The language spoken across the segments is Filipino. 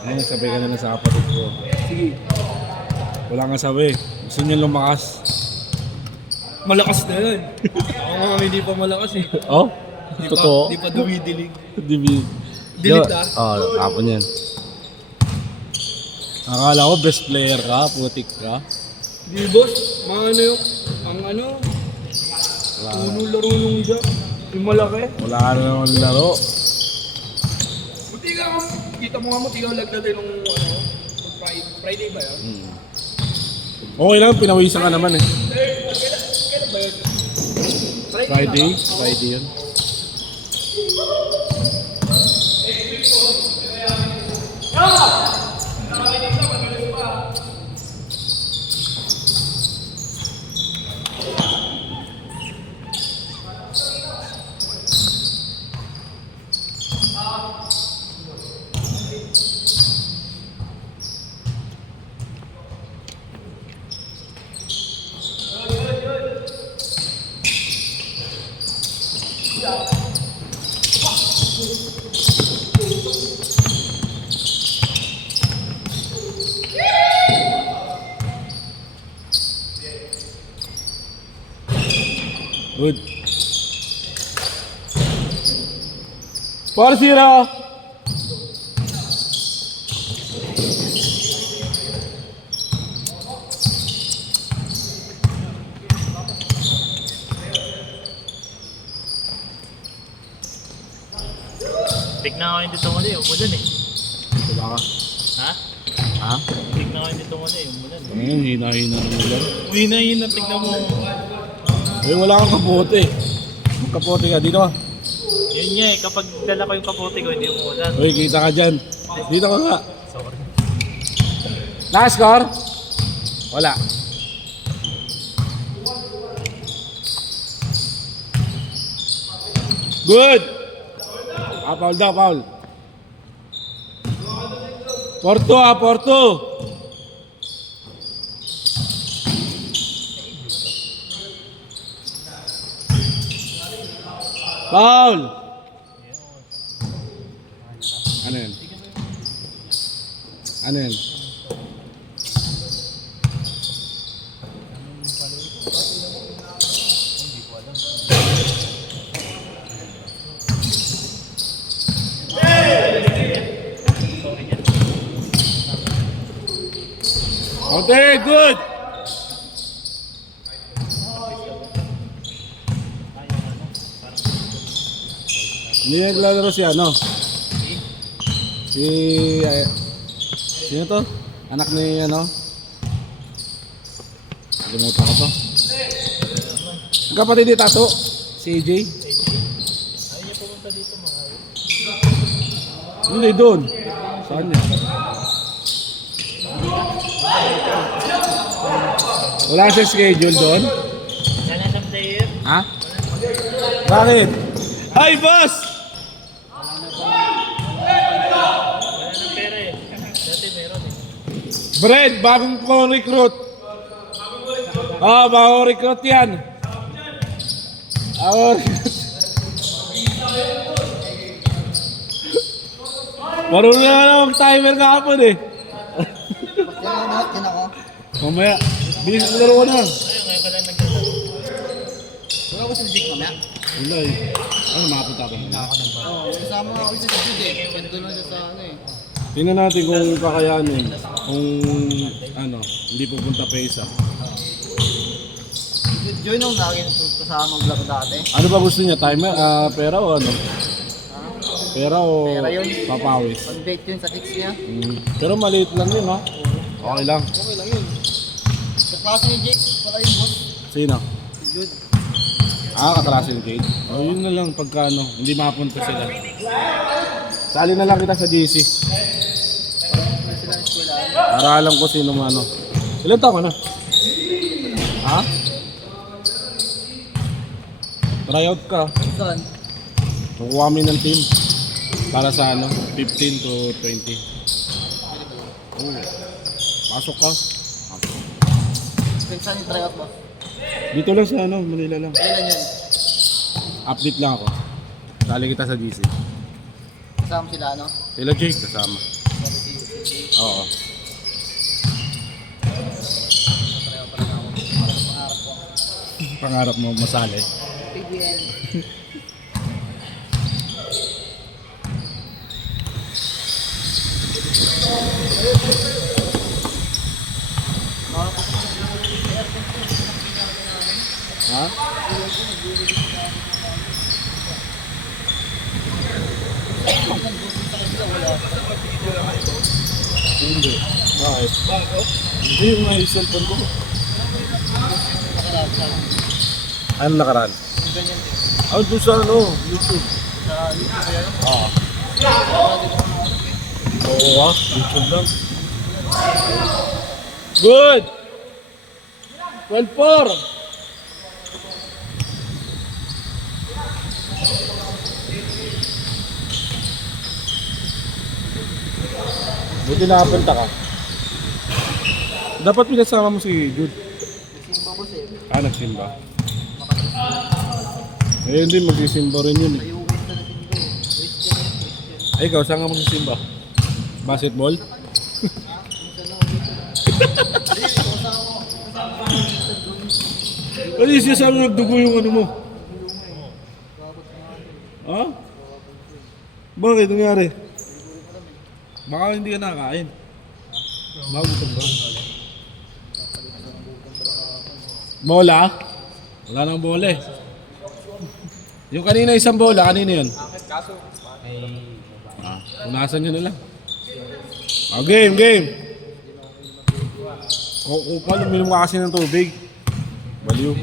Ayun, sabay ka na lang sa kapatid ko. Sige. Wala nga sabi. Gusto niya lumakas. Malakas na yun. Ako nga hindi pa malakas eh. Oh? Totoo? Di pa dumidilig. Dibi. Delete ah. Oo, tapon yan. Akala ko best player ka, putik ka. Di boss, mga ano yung, ang ano, Wala, uno laro nung isa. Yung malaki. wala ka na naman laro. Buti ka, kita mo nga mo, tigaw lagdatin nung ano, Friday ba yun? Okay lang, pinawisan ka naman eh. Kailan ba yun? Friday? Friday yun. Good. 4-0. Tignan ko yung dito muna yung umulan eh. Wala ka. Ha? Ha? Tignan ko yung dito muna yung umulan. Ayun, hina-hina naman yan. Uy na yun, tignan mo. Eh, wala kang kapote. Magkapote ka dito. Yun nga eh, kapag dala ko yung kapote ko, hindi umulan. Uy, kita ka dyan. Dito ka nga. Sorry. Naka-score? Wala. Good! Ah, foul daw, foul. Porto ah, Porto! Foul! Ano yun? Ano yun? Okay, good! Hindi naglalaro si ano? Si... sino to? Anak ni ano? Limutan ko to. Ang kapatid ni Tato? Si AJ? Ayaw niya pumunta dito mga Hindi doon. Saan niya? Wala siya schedule doon? Wala ng player. Ha? Bakit? Ay, boss! Wala ng pera eh. Dati meron eh. Brad, bagong recruit. Ah, bagong recruit yan. Bagong recruit. Marunong na lang mag-timer kahapon eh. Yan ako. Mamaya, bilis laro ko na. Ayun, ngayon ka lang naglalaro. Wala ko sa Jake mamaya. Wala eh. Ano, makapunta ko. Oo, kasama ako sa Jake eh. Kwento na siya sa ano eh. Tingnan natin kung kakayanin. Kung ano, hindi pupunta pa isa. Join ako lagi kasama maglaro dati. Ano ba gusto niya? Timer? Pera o ano? Pera o Pera yun. papawis? Pag-date yun sa chicks niya. Pero maliit lang yun ha. Okay lang. Okay lang yun. Sa klase ni Jake, wala yung boss. Sino? Si Jude. Kaklase ni Kate. O yun na lang pagka ano, hindi makapunta sila. Sali na lang kita sa GC. May sila ng eskwela. Para alam ko sino mo ano. Ilan taon ka na? Ha? Tryout ka. Saan? Kukuha kami ng team. Para sa ano, 15 to 20. Oh. Pasok ka. Saan yung tryout boss? Dito lang sa ano, Manila lang. Kailan yun? Update lang ako. Sali kita sa GC. Kasama sila ano? Sila Jake kasama. Sabi si Oo. Pangarap mo masali. PBL. Ha? Hindi. Bakit? Hindi yung may cellphone ko. Ano nakaraan? Ah, doon sa ano, YouTube. Ah. Oo ah, YouTube lang. Good! 12-4! Buti nakapunta ka. Dapat pinasama mo si Jude. Simba ko sir. Ah, nagsimba. Eh, hindi, magsisimba rin yun eh. Ayuwin sa natin ko. Christian yan, Christian. Ay, ikaw, saan ka magsisimba? Basketball? Ano yung sinasabi nagdugo yung ano mo? Ha? Bakit? Nangyari? Baka hindi ka nakakain. Magutom ba? Bola? Wala nang bola eh. Yung kanina isang bola, kanina yun? Ah, unasan nyo na lang. Ah, game, game! Kupal, uminom ka kasi ng tubig. Baliw.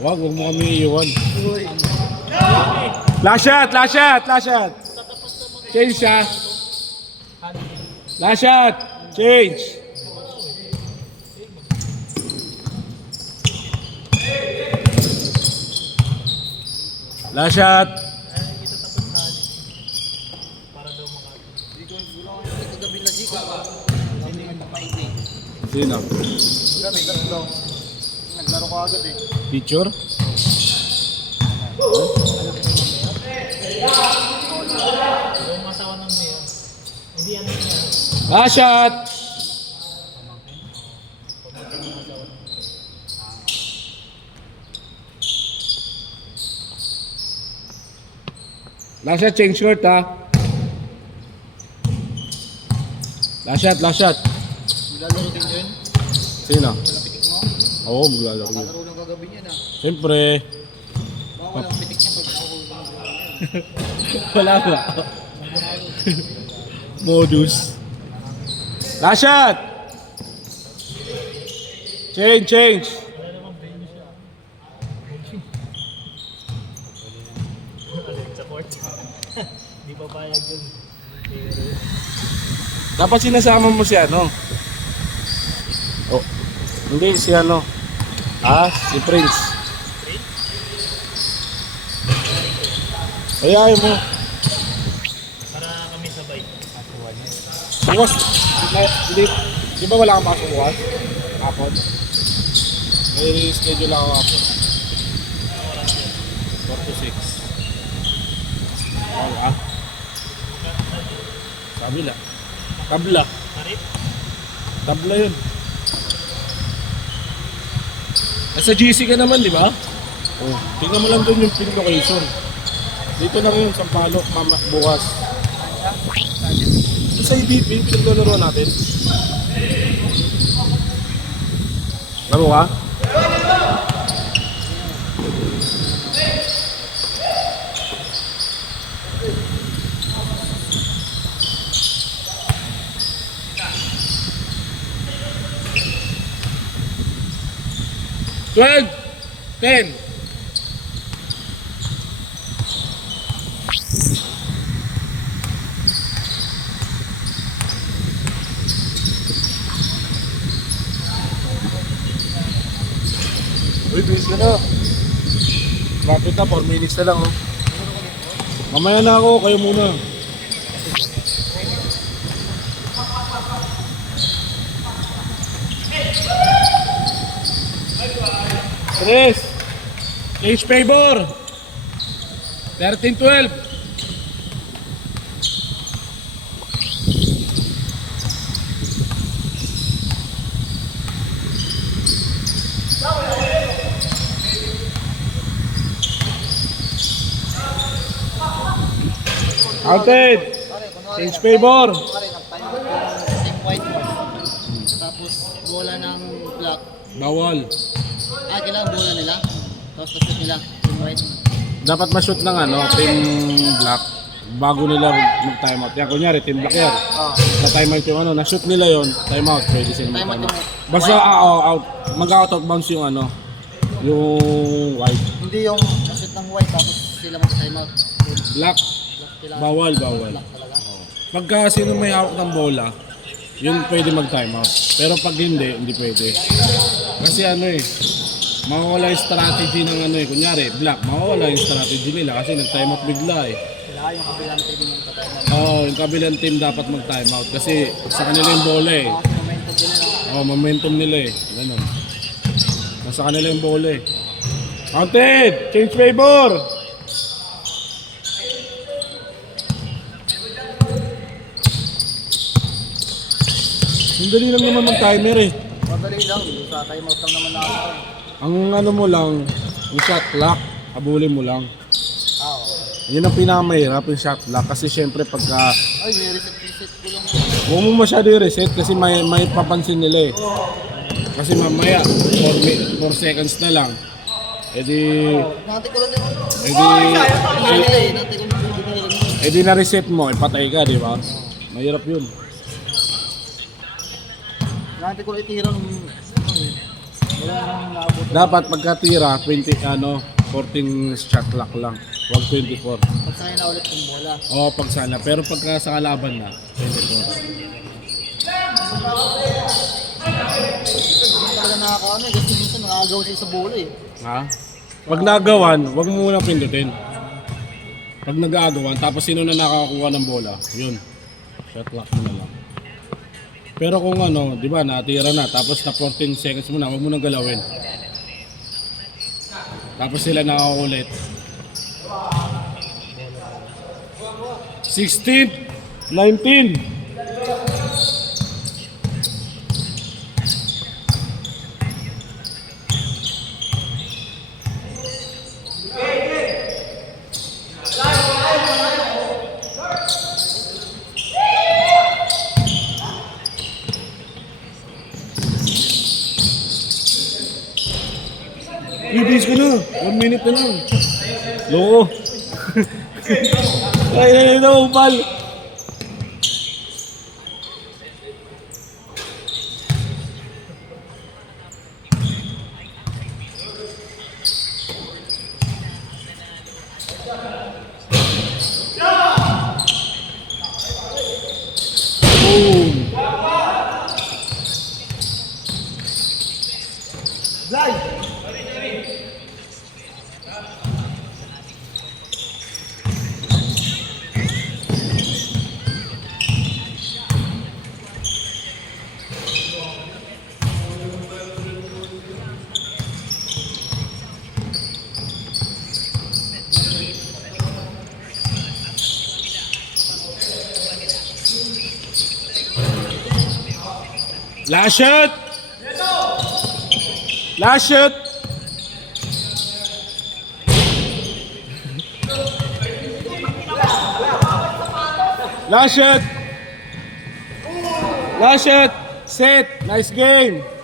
Wag mo kami iiwan. Last shot, last shot, last shot. Change siya. Last shot, change. Last shot. Sino? Naglaro ko agad eh. Picture? Yung asawa ng mayor. Hindi ano niya. Last shot. Last shot, change shirt ha. Last shot, last shot. Maglalaro din yun. Sino? Pitik mo. Oo, maglalaro yun. Kalaro lang kagabi niya na. Siyempre, Baka walang pitik niya pag nakukulong niya. wala ba? Modus. Last shot! Change, change. Wala namang venue siya. Sa court. Di pa payag yun. Dapat sinasama mo si ano? Oh, hindi si ano? Ah, si Prince. Ayaw mo. Para kami sabay. Bukas, di ba wala kang pasok bukas? Hapon? May schedule ako hapon. 4 to 6. Wala. Kabila. Tabla. Marit? Tabla yun. Nasa GC ka naman, di ba? Oh, tingnan mo lang doon yung pin location. Dito na rin yung Sampaloc, bukas. Ito sa EDP, pinaglalaroan natin. Laro ka? Twelve! 10! Uy, bilis ka na. Rapid na, 4 minutes na lang oh. Mamaya na ako, kayo muna. Chris! Change favor! 13-12! Counted. Pare, kunwari, Change favor. kunwari, nag-time out yung team white mo. Tapos, bola ng black. Bawal. Kailangan bola nila. Tapos, na-shoot nila. Team white. Dapat ma-shoot ng team black bago nila mag-time out. Yan, kunyari, team black yan. Sa time out yung na-shoot nila yon, time out. Pwede sila Time out mag-time out. yung Basta, out. Mag-out of bounds yung yung white. Hindi yung na-shoot ng white tapos sila mag-time out. Black, Kailangan bawal. black talaga. Pagka sino may hawak ng bola, yun pwede mag-time out. Pero pag hindi pwede. Kasi mawawala yung strategy ng kunyari, black, mawawala yung strategy nila kasi nag-time out bigla eh. Kailangan yung kabilang team yung ka-time out. Yung kabilang team dapat mag-time out kasi sa kanila yung bola eh. Kasi momentum din nila. Momentum nila eh. Ganun. Nasa kanila yung bola eh. Counted! Change favor! Sandali lang naman mag-timer eh. Madali lang. Sa time out lang naman ako. Ang mo lang, yung shot clock, habulin mo lang. Oo. Yun ang pinakamahirap, yung shot clock. Kasi syempre pagka, Ay, may reset ko lang. huwag mo masyado i-reset kasi may papansin nila eh. Kasi mamaya, 4 seconds na lang. E di, Nati ko lang din. eh, Nati ko lang. di na-reset mo, ipatay ka, di ba? Mahirap yun. Nati ko lang itira ng... Wala nang naabot. Dapat pagkatira, 14 shot clock lang. Huwag 24. Pagsaya na ulit yung bola. Oo, pag sana. Pero pagka sa kalaban na, 24. Hindi talaga nakakaano eh. Kasi minsan nakakagawa siya sa bola eh. Ha? Pag nagawan, huwag mo muna pindutin. Pag nag-aagawan, tapos sino na nakakakuha ng bola, yun. Shot clock mo na lang. Pero kung di ba, natira na, tapos na 14 seconds mo na, huwag mo nang galawin. Tapos sila nakaulit. 16, 19. Bibis ko na. 1 minute na lang. Loko. Ay, upal. Boom. Last shot! Last shot! Last shot! Last shot! Set! Nice game!